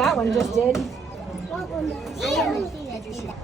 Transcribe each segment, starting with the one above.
that one just did. What one? I haven't seen it either.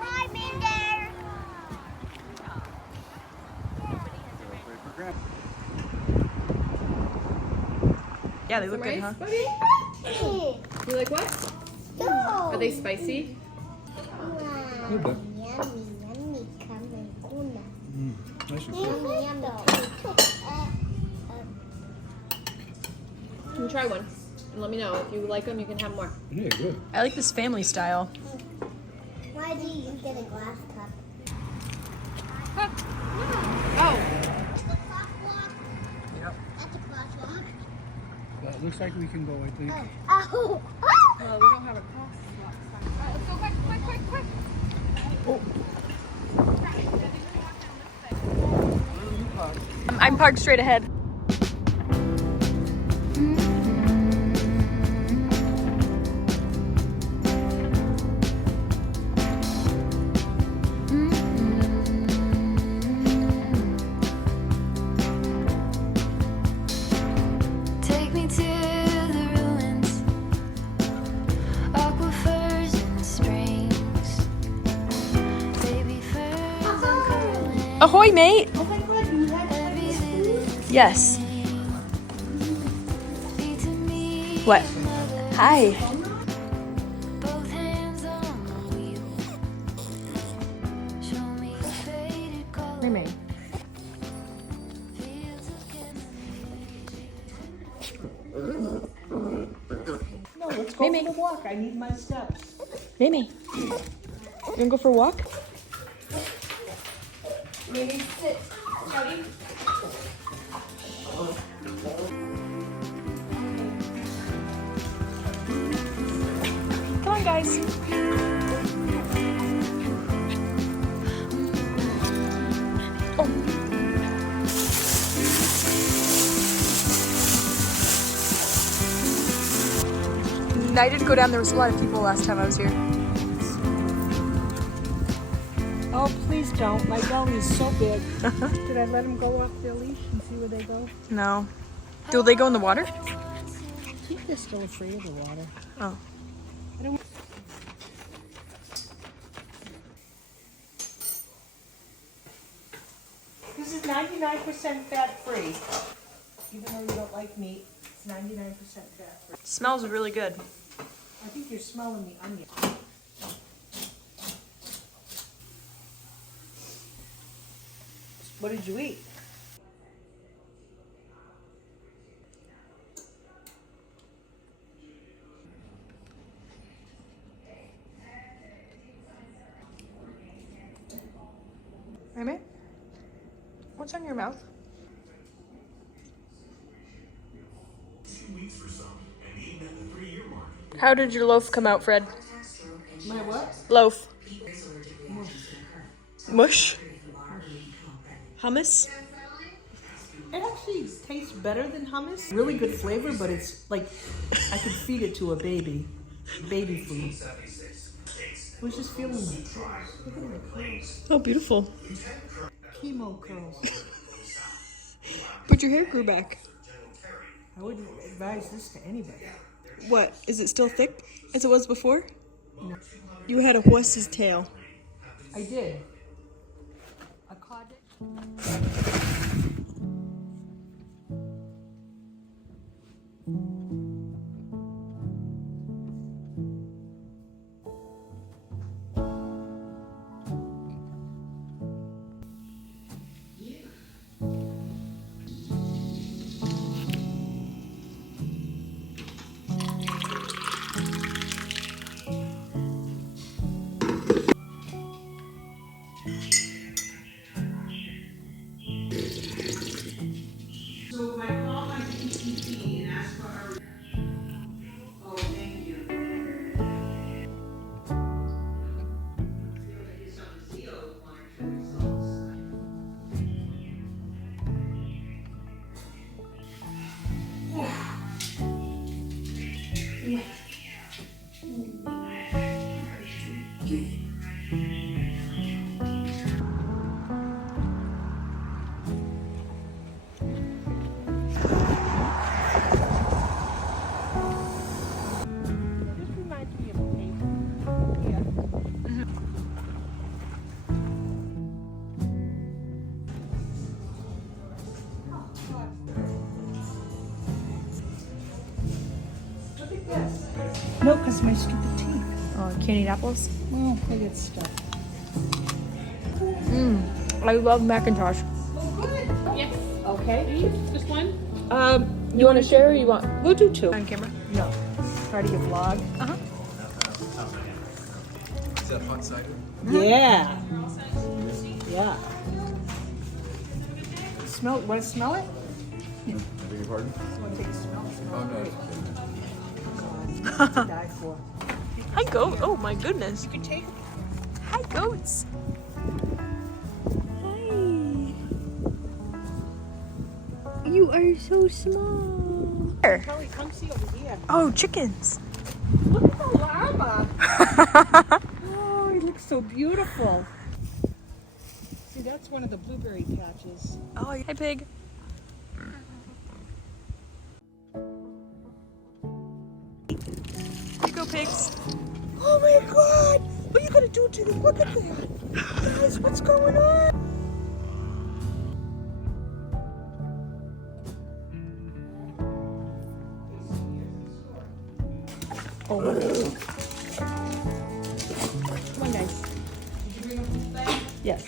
I'm in there. Yeah, they look good, huh? You like what? No. Are they spicy? Wow. Good, but Yummy, yummy, kamekuna. nice and Yummy, yummy, You can try one and let me know. If you like them, you can have more. yeah, good. I like this family style. Why do you get a glass cup? Oh, Yep. That's a crosswalk. Well, it looks like we can go, I think. Oh. well, we don't have a crosswalk sign. All right, let's go quick. I'm parked straight ahead. Take me to the ruins, aquifers and springs, baby ferns and curling. Ahoy, mate! Oh my God, you had Yes. Speak to me. What? Hi. Both hands on the wheel. Show me faded color. Mimi. Fields of No, let's go for the walk. I need my steps. Mimi. You wanna go for a walk? Maybe sit. Come on, guys. I did go down. There was a lot of people last time I was here. Oh, please don't. My belly is so big. Did I let them go off their leash and see where they go? No. Do they go in the water? I think they're still afraid of the water. Oh. This is 99% fat free. Even though you don't like meat, it's 99% fat free. Smells really good. I think you're smelling the onion. What did you eat? Mimi? What's on your mouth? How did your loaf come out, Fred? My what? Loaf. Mush? Hummus? It actually tastes better than hummus. Really good flavor, but it's like I could feed it to a baby. Baby food. I was just feeling it. Look at my curls. Oh, beautiful. Chemo curls. But your hair grew back. I wouldn't advise this to anybody. What? Is it still thick as it was before? No. You had a horse's tail. I did. I caught it. No, because my stupid teeth. Oh, can't eat apples? Well, I get stuck. I love Macintosh. Yes. Okay. Just one? You want to share or you want? We'll do two. On camera? No. Part of your vlog. Uh-huh. Is that hot cider? Yeah. Yeah. Smell. Want to smell it? I beg your pardon? Want to take a smell? Oh, no. To die for. Hi, goat. Oh, my goodness. You can take. Hi, goats. Hi. You are so small. Kelly, come see over here. Oh, chickens. Look at the llama. Oh, he looks so beautiful. See, that's one of the blueberry patches. Oh, hi, pig. Here you go, pigs. Oh my God! What are you gonna do to them? Look at that! Guys, what's going on? Oh, come on, guys. Yes.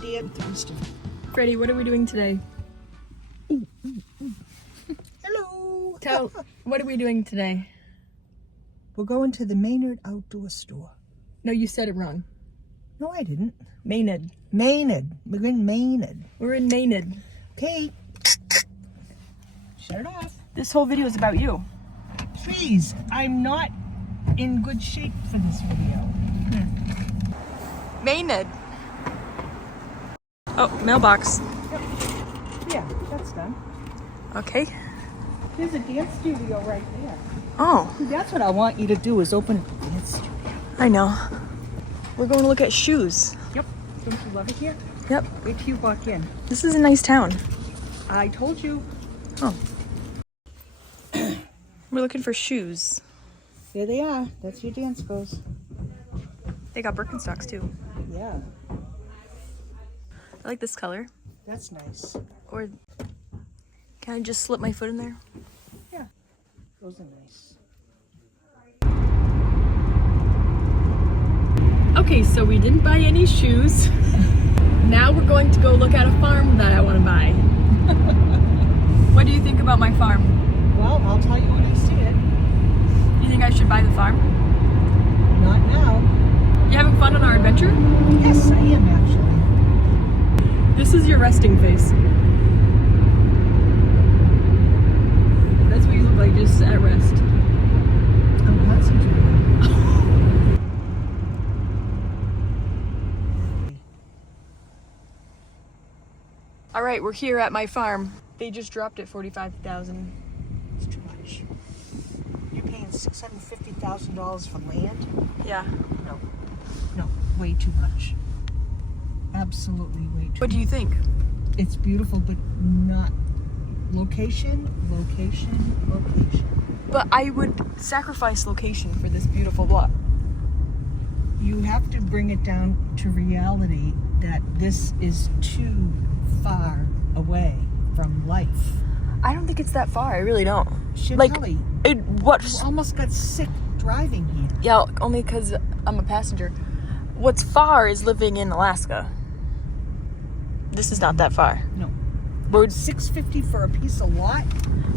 Dan Thurston. Freddie, what are we doing today? Hello. Tell, what are we doing today? We're going to the Maynard Outdoor Store. No, you said it wrong. No, I didn't. Maynard. Maynard. We're in Maynard. We're in Maynard. Okay. Shut it off. This whole video is about you. Please, I'm not in good shape for this video. Maynard. Oh, mailbox. Yeah, that's done. Okay. There's a dance studio right there. Oh, That's what I want you to do is open a dance studio. I know. We're going to look at shoes. Yep. Don't you love it here? Yep. Wait till you walk in. This is a nice town. I told you. Oh. We're looking for shoes. There they are. That's your dance goes. They got Birkenstocks too. Yeah, I like this color. that's nice. Or can I just slip my foot in there? Yeah, those are nice. Okay, so we didn't buy any shoes. Now we're going to go look at a farm that I want to buy. What do you think about my farm? Well, I'll tell you when I see it. You think I should buy the farm? Not now. You having fun on our adventure? Yes, I am actually. This is your resting face. That's what you look like, just at rest. I'm concentrating. All right, we're here at my farm. They just dropped it $45,000. It's too much. You're paying $650,000 for land? Yeah. No, way too much. Absolutely way too What do you think? It's beautiful, but not location. But I would sacrifice location for this beautiful lot. You have to bring it down to reality that this is too far away from life. I don't think it's that far. I really don't. Chantilly, It what? you almost got sick driving here. Yeah, only because I'm a passenger. What's far is living in Alaska. This is not that far. No. We're $6.50 for a piece of lot?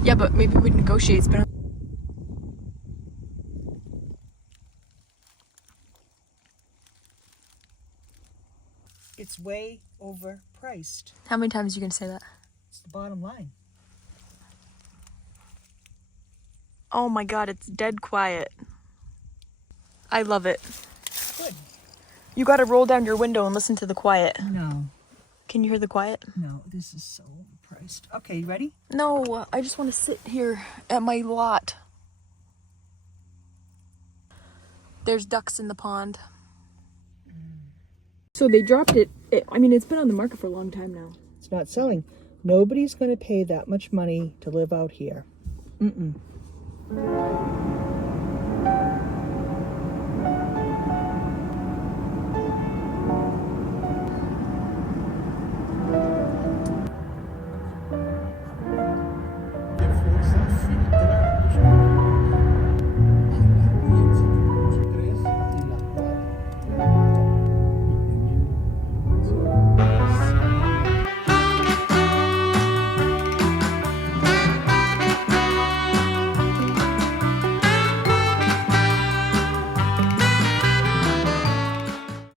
yeah, but maybe we'd negotiate. It's been It's way overpriced. how many times are you gonna say that? It's the bottom line. Oh my god, it's dead quiet. I love it. Good. You gotta roll down your window and listen to the quiet. No, Can you hear the quiet? no, this is so overpriced. Okay, you ready? No, I just want to sit here at my lot. There's ducks in the pond. So they dropped it. I mean, it's been on the market for a long time now. It's not selling. Nobody's going to pay that much money to live out here. Mm-mm.